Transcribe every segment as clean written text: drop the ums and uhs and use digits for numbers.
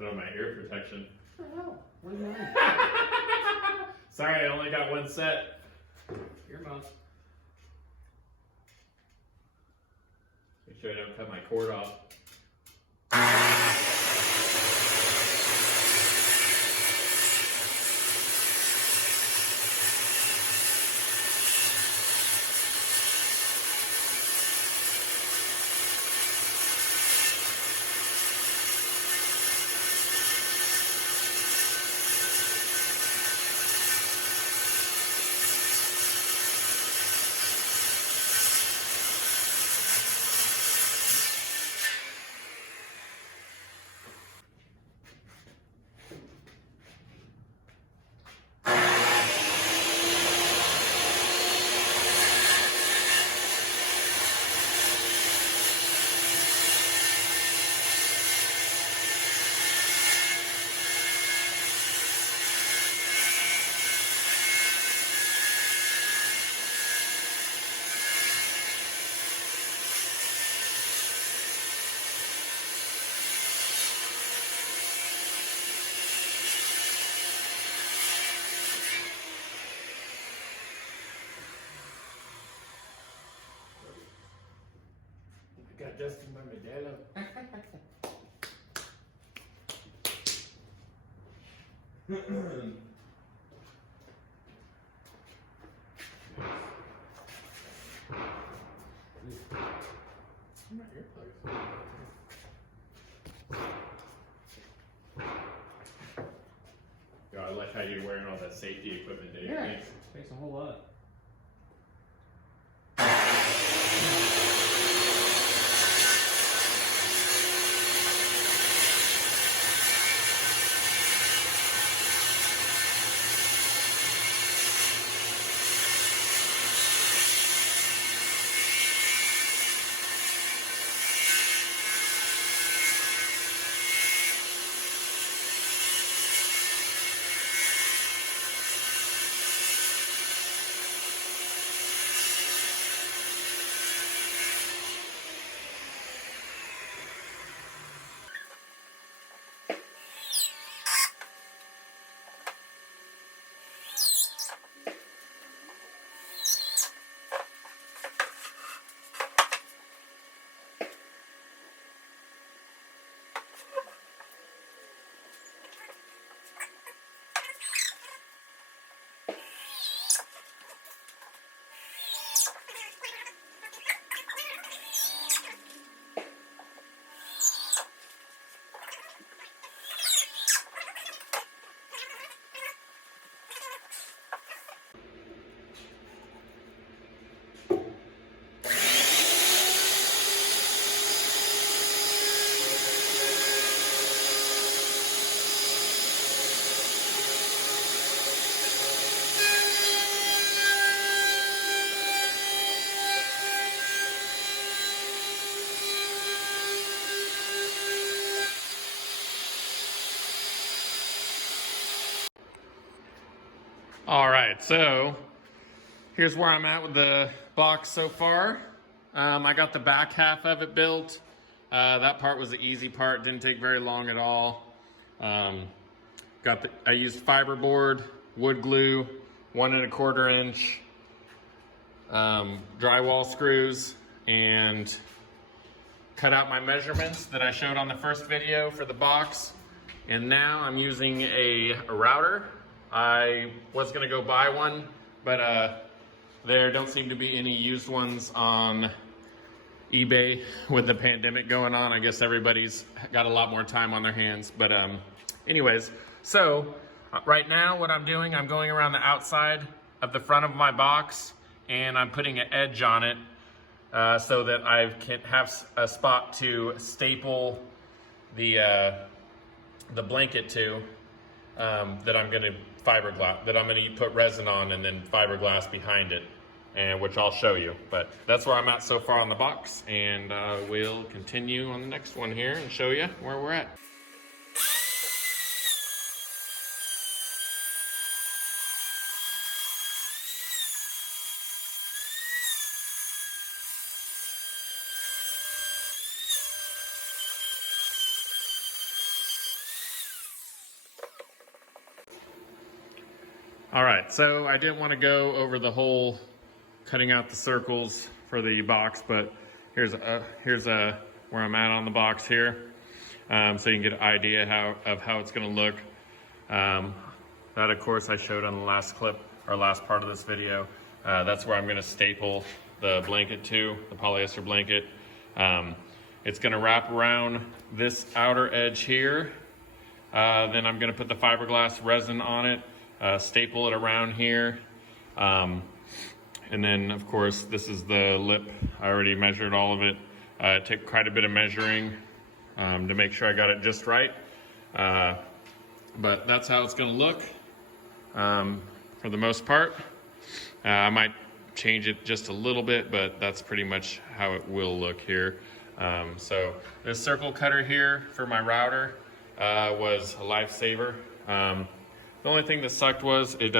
Put on my ear protection. What the hell? What do you mean? Sorry, I only got one set. Earmuffs. Make sure I don't cut my cord off. Got dust in my medallion. My earplugs. Yo, I like how you're wearing all that safety equipment, Dave. Yeah, Thanks. takes a whole lot. All right, so here's where I'm at with the box so far. I got the back half of it built. That part was the easy part, didn't take very long at all. I used fiberboard, wood glue, 1 1/4 inch drywall screws, and cut out my measurements that I showed on the first video for the box. And now I'm using a router. I was gonna go buy one, but there don't seem to be any used ones on eBay with the pandemic going on. I guess everybody's got a lot more time on their hands. But anyways, so right now what I'm doing, I'm going around the outside of the front of my box and I'm putting an edge on it so that I can have a spot to staple the blanket to that I'm gonna put resin on and then fiberglass behind it, and which I'll show you. But that's where I'm at so far on the box, and we'll continue on the next one here and show you where we're at. All right, so I didn't want to go over the whole cutting out the circles for the box, but here's where I'm at on the box here, so you can get an idea of how it's going to look. That, of course, I showed on the last clip, or last part of this video. That's where I'm going to staple the blanket to, the polyester blanket. It's going to wrap around this outer edge here. Then I'm going to put the fiberglass resin on it, staple it around here. And then, of course, this is the lip. I already measured all of it. It took quite a bit of measuring to make sure I got it just right. But that's how it's going to look for the most part. I might change it just a little bit, but that's pretty much how it will look here. So this circle cutter here for my router was a lifesaver. The only thing that sucked was it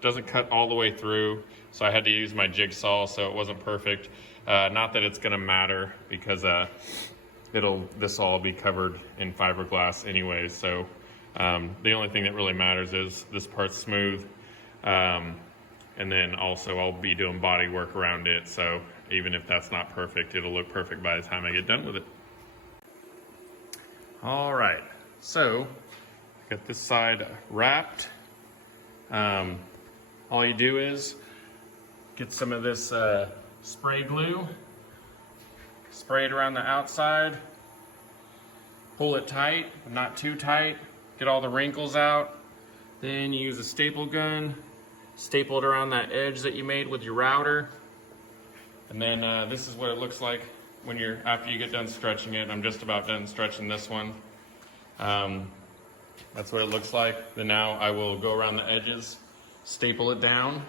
doesn't cut all the way through, so I had to use my jigsaw, so it wasn't perfect. Not that it's gonna matter, because this will all be covered in fiberglass anyways, so the only thing that really matters is this part's smooth. And then also I'll be doing body work around it, so even if that's not perfect, it'll look perfect by the time I get done with it. All right, so got this side wrapped. All you do is get some of this spray glue, spray it around the outside, pull it tight, but not too tight, get all the wrinkles out. Then you use a staple gun, staple it around that edge that you made with your router. And then this is what it looks like when after you get done stretching it. I'm just about done stretching this one. That's what it looks like. Then now I will go around the edges, staple it down,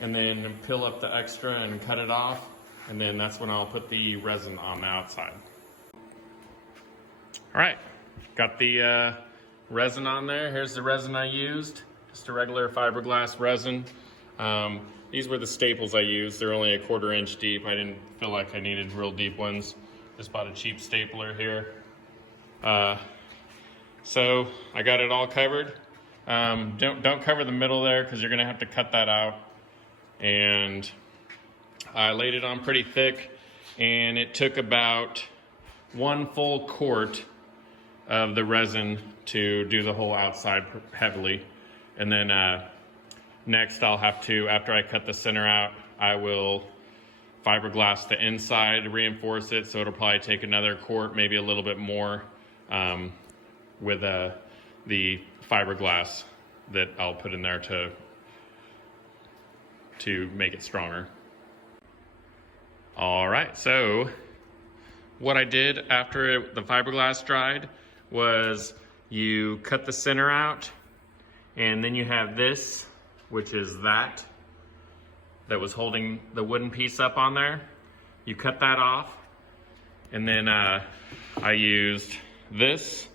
and then peel up the extra and cut it off. And then that's when I'll put the resin on the outside. All right, got the resin on there. Here's the resin I used, just a regular fiberglass resin. These were the staples I used. They're only 1/4 inch deep. I didn't feel like I needed real deep ones. Just bought a cheap stapler here. So I got it all covered. Don't cover the middle there, because you're gonna have to cut that out. And I laid it on pretty thick, and it took about 1 full quart of the resin to do the whole outside heavily. And then next I'll have to, after I cut the center out, I will fiberglass the inside, reinforce it, so it'll probably take another quart, maybe a little bit more, with the fiberglass that I'll put in there to make it stronger. All right, so what I did after the fiberglass dried was you cut the center out, and then you have this, which is that was holding the wooden piece up on there. You cut that off, and then I used this,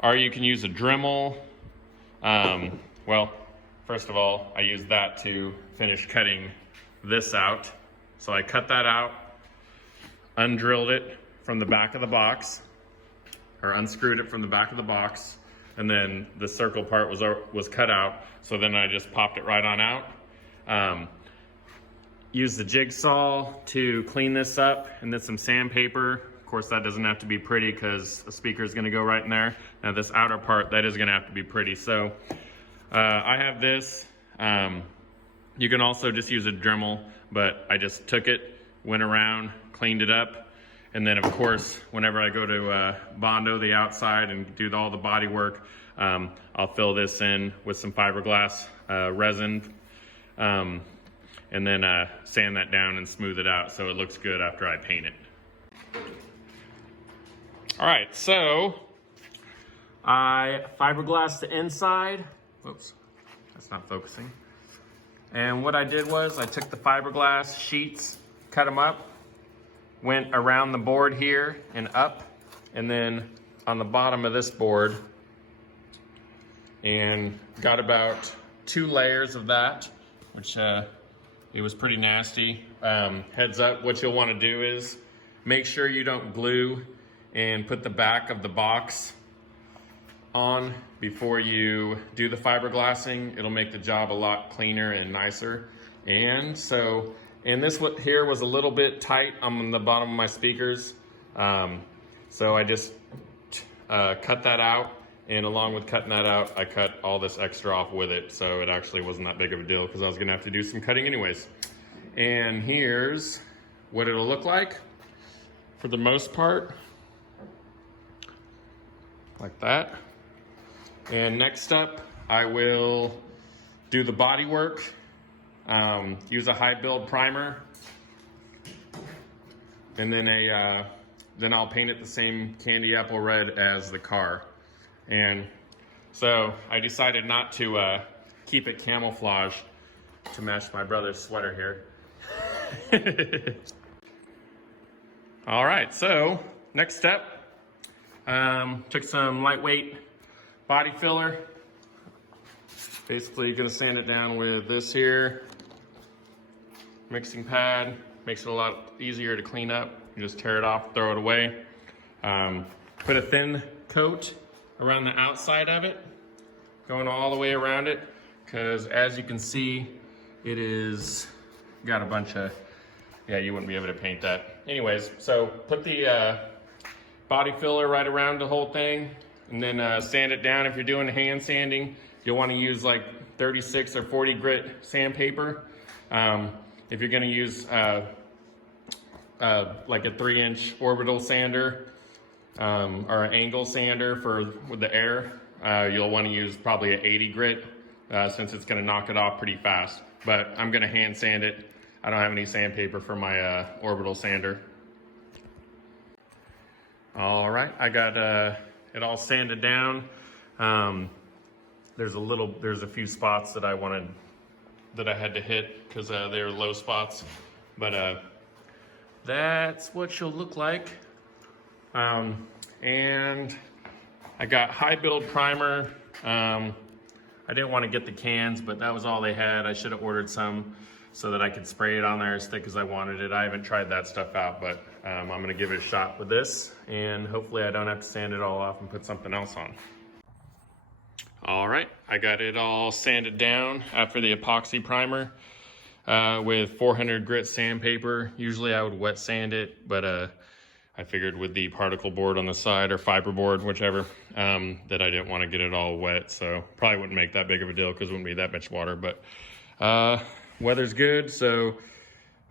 or you can use a Dremel. Well, first of all, I used that to finish cutting this out. So I cut that out, undrilled it from the back of the box, or unscrewed it from the back of the box, and then the circle part was cut out, so then I just popped it right on out. Used the jigsaw to clean this up, and then some sandpaper. Of course, that doesn't have to be pretty, because a speaker is going to go right in there. Now this outer part, that is going to have to be pretty. So I have this. You can also just use a Dremel, but I just took it, went around, cleaned it up. And then, of course, whenever I go to Bondo the outside and do all the body work, I'll fill this in with some fiberglass resin, and then sand that down and smooth it out so it looks good after I paint it. All right, so I fiberglassed the inside. Whoops, that's not focusing. And what I did was I took the fiberglass sheets, cut them up, went around the board here and up, and then on the bottom of this board, and got about 2 layers of that, which it was pretty nasty. Heads up, what you'll want to do is make sure you don't glue and put the back of the box on before you do the fiberglassing. It'll make the job a lot cleaner and nicer. And so, and this one here was a little bit tight on the bottom of my speakers. So I just cut that out, and along with cutting that out, I cut all this extra off with it. So it actually wasn't that big of a deal because I was gonna have to do some cutting anyways. And here's what it'll look like for the most part, like that. And next up, I will do the body work, use a high build primer, and then then I'll paint it the same candy apple red as the car. And so I decided not to keep it camouflage to match my brother's sweater here. All right, so next step, took some lightweight body filler. Basically gonna sand it down with this here mixing pad. Makes it a lot easier to clean up. You just tear it off, throw it away. Put a thin coat around the outside of it, going all the way around it, because as you can see, it is got a bunch of, yeah, you wouldn't be able to paint that. Anyways, so put the body filler right around the whole thing, and then sand it down. If you're doing hand sanding, you'll want to use like 36 or 40 grit sandpaper. If you're going to use like a 3-inch orbital sander or an angle sander with the air, you'll want to use probably an 80 grit since it's going to knock it off pretty fast. But I'm going to hand sand it. I don't have any sandpaper for my orbital sander. All right, I got it all sanded down. There's a few spots that I had to hit because they were low spots, but that's what she'll look like. And I got high build primer. I didn't want to get the cans, but that was all they had. I should have ordered some so that I could spray it on there as thick as I wanted it. I haven't tried that stuff out, but I'm gonna give it a shot with this, and hopefully I don't have to sand it all off and put something else on. All right, I got it all sanded down after the epoxy primer with 400 grit sandpaper. Usually I would wet sand it, but I figured with the particle board on the side, or fiber board, whichever, that I didn't want to get it all wet. So probably wouldn't make that big of a deal because it wouldn't be that much water, but weather's good, so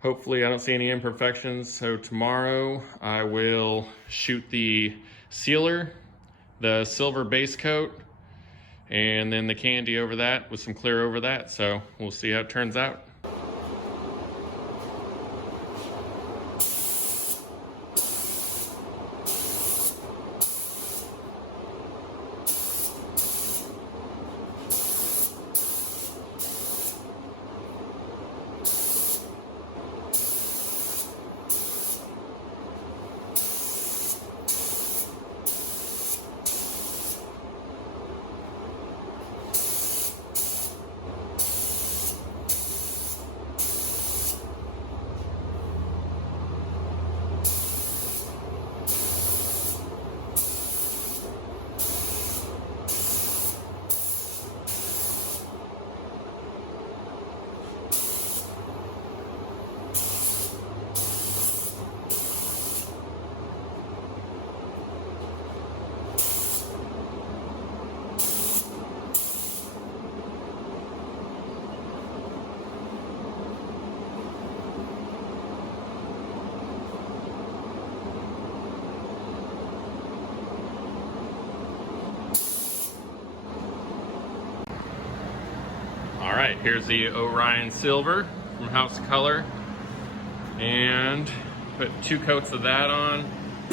hopefully I don't see any imperfections. So tomorrow I will shoot the sealer, the silver base coat, and then the candy over that with some clear over that. So we'll see how it turns out. All right, here's the Orion Silver from House of Color, and put 2 coats of that on.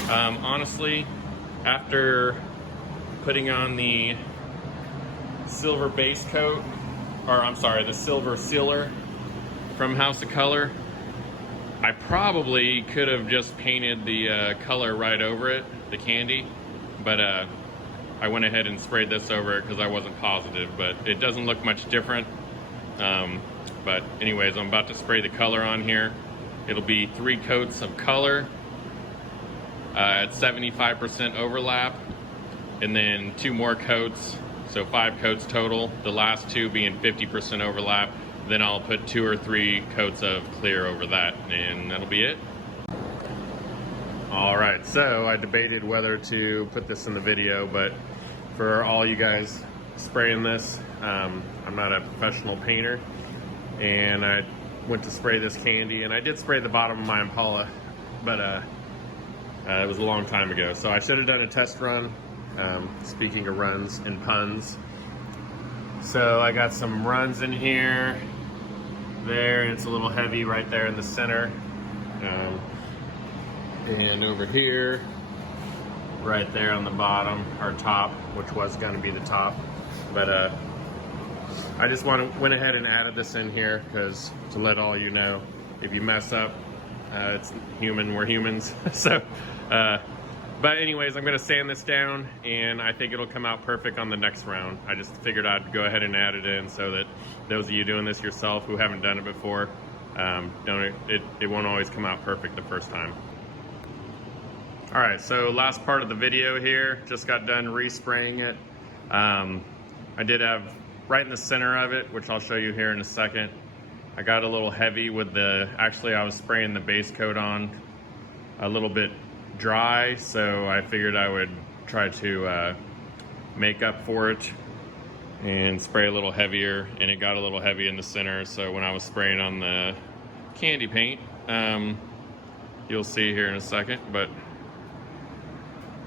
Honestly, after putting on the silver base coat, or I'm sorry, the silver sealer from House of Color, I probably could have just painted the color right over it, the candy, but I went ahead and sprayed this over it because I wasn't positive, but it doesn't look much different. But anyways, I'm about to spray the color on here. It'll be 3 coats of color at 75% overlap. and then 2 more coats, so 5 coats total, the last 2 being 50% overlap. Then I'll put 2 or 3 coats of clear over that, and that'll be it. All right, so I debated whether to put this in the video, but for all you guys spraying this, I'm not a professional painter, and I went to spray this Kandy, and I did spray the bottom of my Impala, but it was a long time ago, so I should have done a test run. Speaking of runs and puns, so I got some runs in here, there, and it's a little heavy right there in the center, and over here, right there on the bottom, or top, which was going to be the top, but I just went ahead and added this in here because to let all you know, if you mess up, it's human, we're humans. So, but anyways, I'm gonna sand this down, and I think it'll come out perfect on the next round. I just figured I'd go ahead and add it in so that those of you doing this yourself who haven't done it before, it won't always come out perfect the first time. All right, so last part of the video here, just got done respraying it. I did have right in the center of it, which I'll show you here in a second. I got a little heavy with actually I was spraying the base coat on a little bit dry, so I figured I would try to make up for it and spray a little heavier, and it got a little heavy in the center, so when I was spraying on the Kandy paint, you'll see here in a second, but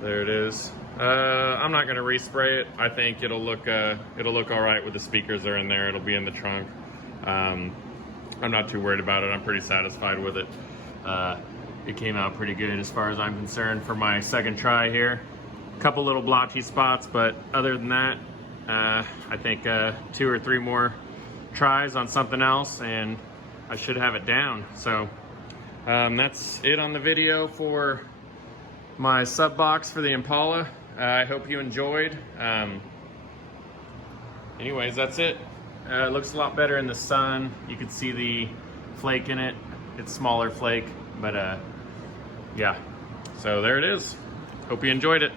there it is. I'm not gonna respray it. I think it'll look all right with the speakers that are in there. It'll be in the trunk. I'm not too worried about it. I'm pretty satisfied with it. It came out pretty good as far as I'm concerned for my second try here. A couple little blotchy spots, but other than that, I think 2 or 3 more tries on something else and I should have it down. So that's it on the video for my sub box for the Impala. I hope you enjoyed. Anyways, that's it. It looks a lot better in the sun. You can see the flake in it. It's smaller flake, but yeah. So there it is. Hope you enjoyed it.